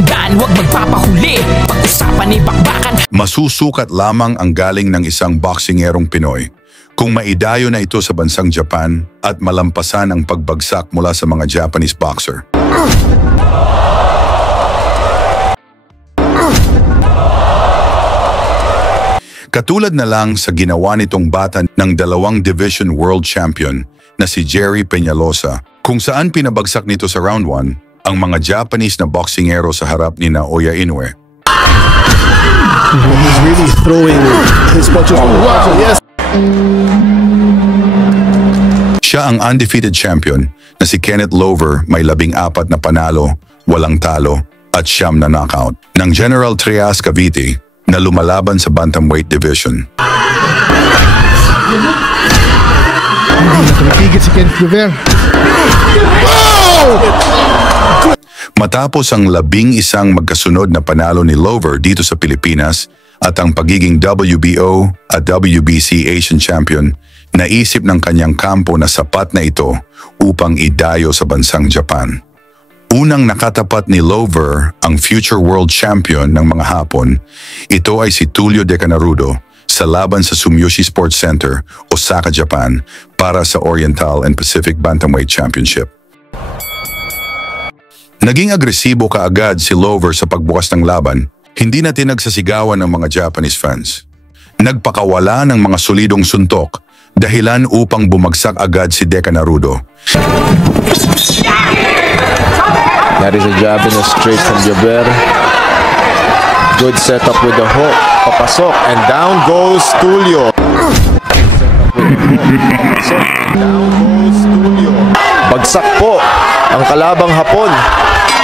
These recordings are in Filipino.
pakinggan, huwag magpapahuli. Pag-usapan ni bakbakan. Masusukat lamang ang galing ng isang boksingerong Pinoy kung maidayo na ito sa bansang Japan at malampasan ang pagbagsak mula sa mga Japanese boxer. Katulad na lang sa ginawa nitong bata ng 2 Division World Champion na si Jerry Peñalosa, kung saan pinabagsak nito sa round 1 ang mga Japanese na boksingero sa harap ni Naoya Inoue. He's really throwing his punches. Oh, wow. Yes. Siya ang undefeated champion na si Kenneth Lover, may 14 na panalo, walang talo at 9 na knockout ng General Trias Cavite na lumalaban sa bantamweight division. Hindi na tumitigil si Kenneth Lover. Matapos ang 11 magkasunod na panalo ni Lover dito sa Pilipinas at ang pagiging WBO at WBC Asian Champion, naisip ng kanyang kampo na sapat na ito upang idayo sa bansang Japan. Unang nakatapat ni Lover ang future world champion ng mga Hapon. Ito ay si Tulio De Canarudo sa laban sa Sumyoshi Sports Center, Osaka, Japan para sa Oriental and Pacific Bantamweight Championship. Naging agresibo kaagad si Lover sa pagbukas ng laban, hindi na tinagsasigawan ng mga Japanese fans. Nagpakawala ng mga solidong suntok, dahilan upang bumagsak agad si De Canarudo. That is a jab in a straight from Jaber. Good setup with the hook. Papasok and down goes Tulio. Down goes Tulio. Bagsak po ang kalabang Hapon.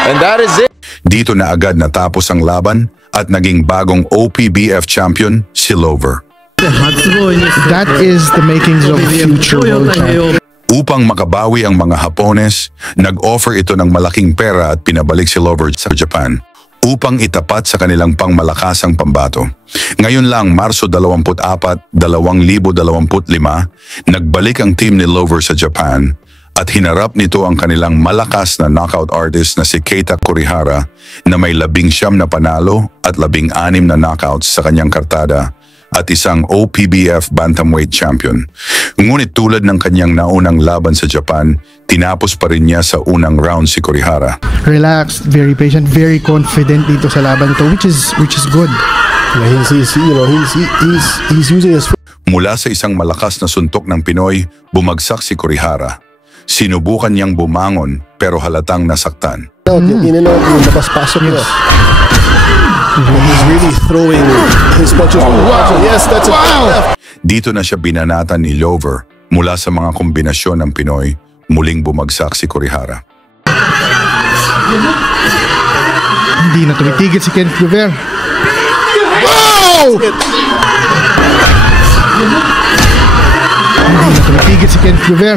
And that is it. Dito na agad natapos ang laban at naging bagong OPBF champion si Lover. That is the makings of future world champion. Upang makabawi ang mga Hapones, nag-offer ito ng malaking pera at pinabalik si Lover sa Japan upang itapat sa kanilang pangmalakasang pambato. Ngayon lang, Marso 24, 2025, nagbalik ang team ni Lover sa Japan at hinarap nito ang kanilang malakas na knockout artist na si Keita Kurihara na may 19 na panalo at 16 na knockouts sa kanyang kartada at isang OPBF Bantamweight Champion. Ngunit tulad ng kanyang naunang laban sa Japan, tinapos pa rin niya sa unang round si Kurihara. Relaxed, very patient, very confident dito sa laban ito, which is good. He's using his... Mula sa isang malakas na suntok ng Pinoy, bumagsak si Kurihara. Sinubukan niyang bumangon pero halatang nasaktan. In and out, yung labas-pasok niya. He's really throwing his punches. Oh, wow. Yes, that's wow. Dito na siya binanatan ni Lover. Mula sa mga kombinasyon ng Pinoy, muling bumagsak si Kurihara. Hindi na tumitigil si Kenneth Lover. Wow! Hindi na tumitigil si Kenneth Lover.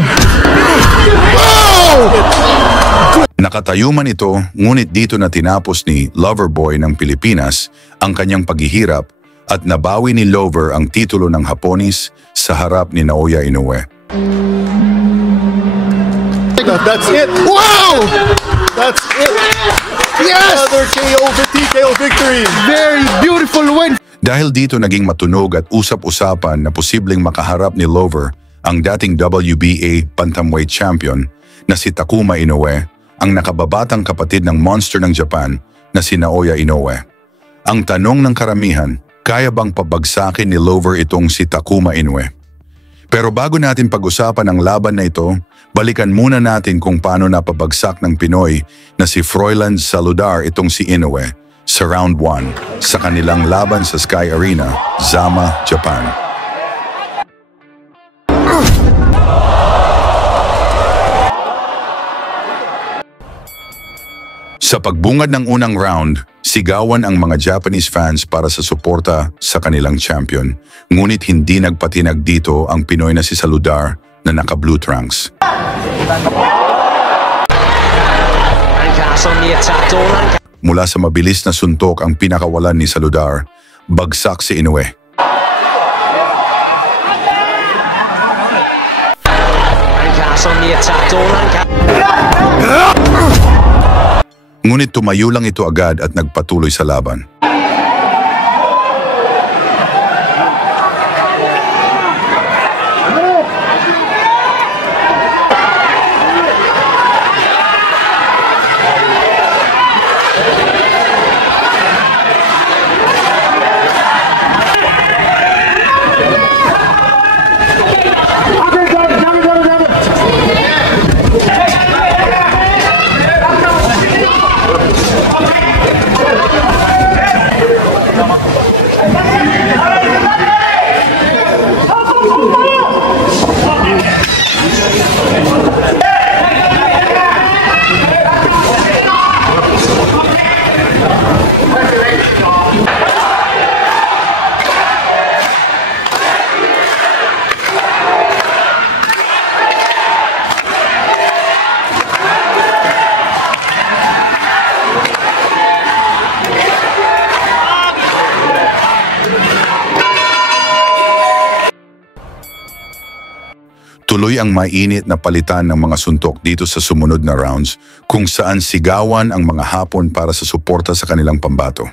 Wow! Nakatayo man ito, ngunit dito na tinapos ni Loverboy ng Pilipinas ang kanyang paghihirap at nabawi ni Lover ang titulo ng Haponis sa harap ni Naoya Inoue. That's it! Wow! That's it! Yes! Another TKO victory! Very beautiful win! Dahil dito naging matunog at usap-usapan na posibleng makaharap ni Lover ang dating WBA Bantamweight Champion na si Takuma Inoue, ang nakababatang kapatid ng monster ng Japan na si Naoya Inoue. Ang tanong ng karamihan, kaya bang pabagsakin ni Lover itong si Takuma Inoue? Pero bago natin pag-usapan ang laban na ito, balikan muna natin kung paano napabagsak ng Pinoy na si Froilan Saludar itong si Inoue sa round 1 sa kanilang laban sa Sky Arena, Zama, Japan. Sa pagbungad ng unang round, sigawan ang mga Japanese fans para sa suporta sa kanilang champion. Ngunit hindi nagpatinag dito ang Pinoy na si Saludar na naka-blue trunks. Mula sa mabilis na suntok ang pinakawalan ni Saludar, bagsak si Inoue. Ngunit tumayo lang ito agad at nagpatuloy sa laban. Tuloy ang mainit na palitan ng mga suntok dito sa sumunod na rounds kung saan sigawan ang mga Hapon para sa suporta sa kanilang pambato.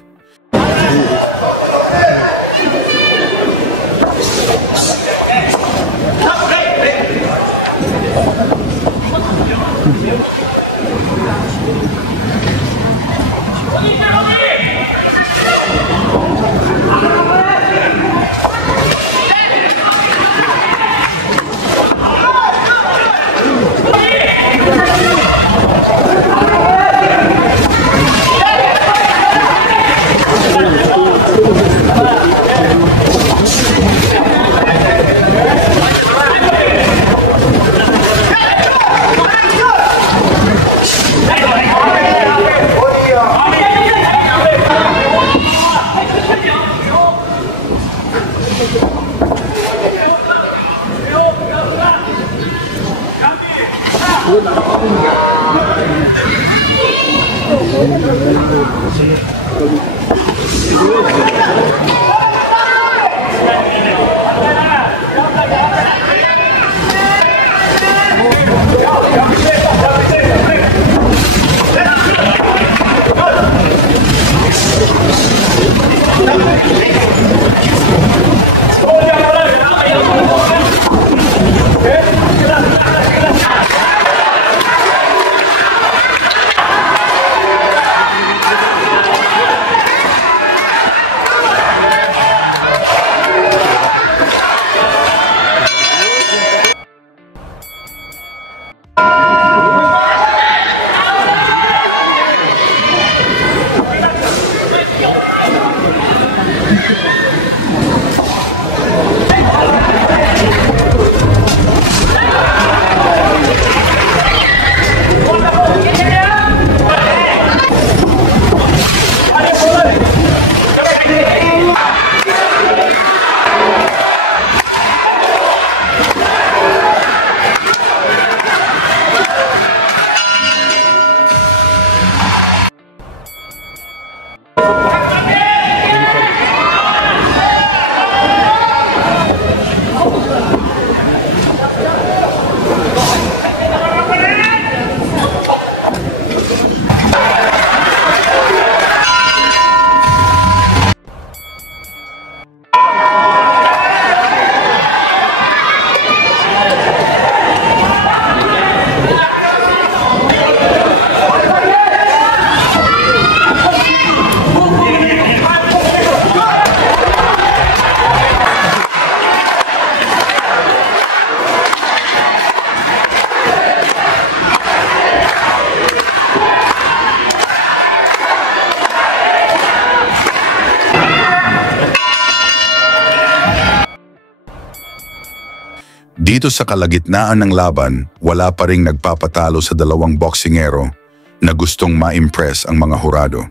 Dito sa kalagitnaan ng laban, wala pa ring nagpapatalo sa dalawang boksingero na gustong ma-impress ang mga hurado.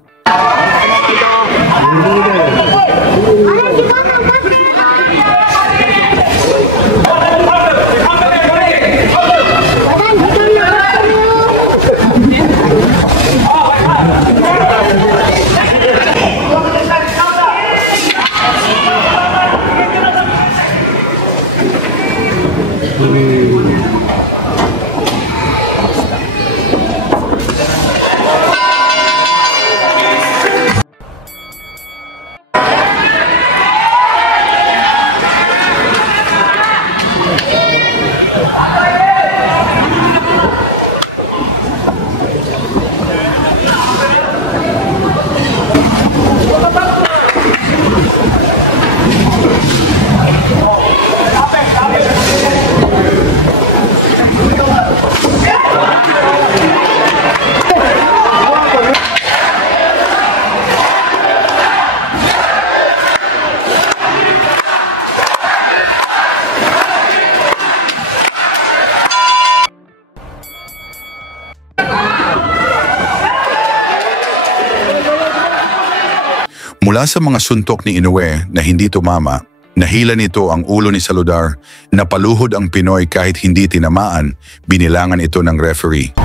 Mula sa mga suntok ni Inoue na hindi tumama, nahila nito ang ulo ni Saludar, napaluhod ang Pinoy kahit hindi tinamaan, binilangan ito ng referee.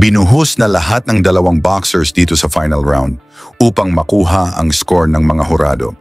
Binuhos na lahat ng dalawang boxers dito sa final round upang makuha ang score ng mga hurado.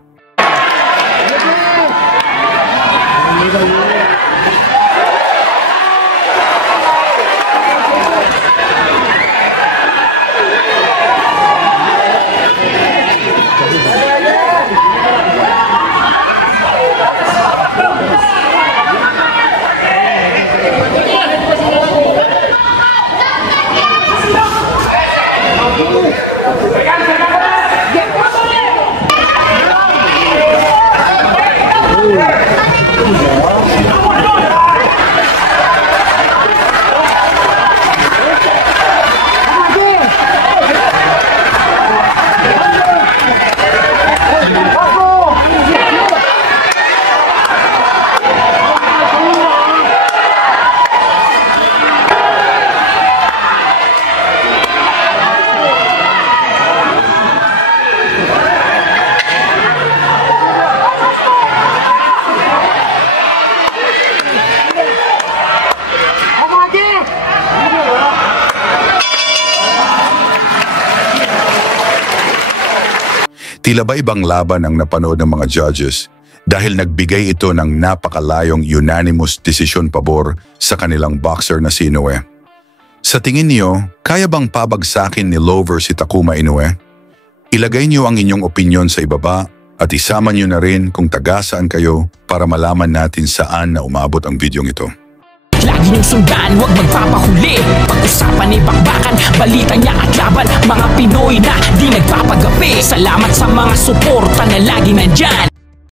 Tila ba ibang laban ang napanood ng mga judges dahil nagbigay ito ng napakalayong unanimous desisyon pabor sa kanilang boxer na si Inoue. Sa tingin niyo, kaya bang pabagsakin ni Lover si Takuma Inoue? Ilagay niyo ang inyong opinyon sa ibaba at isama niyo na rin kung taga saan kayo para malaman natin saan na umabot ang videong ito. Lagi niyong sundan, huwag magpapahuli. Pag-usapan ni Bakbakan, balita niya at laban. Mga Pinoy na di nagpapagapi. Salamat sa mga suporta na lagi nandyan.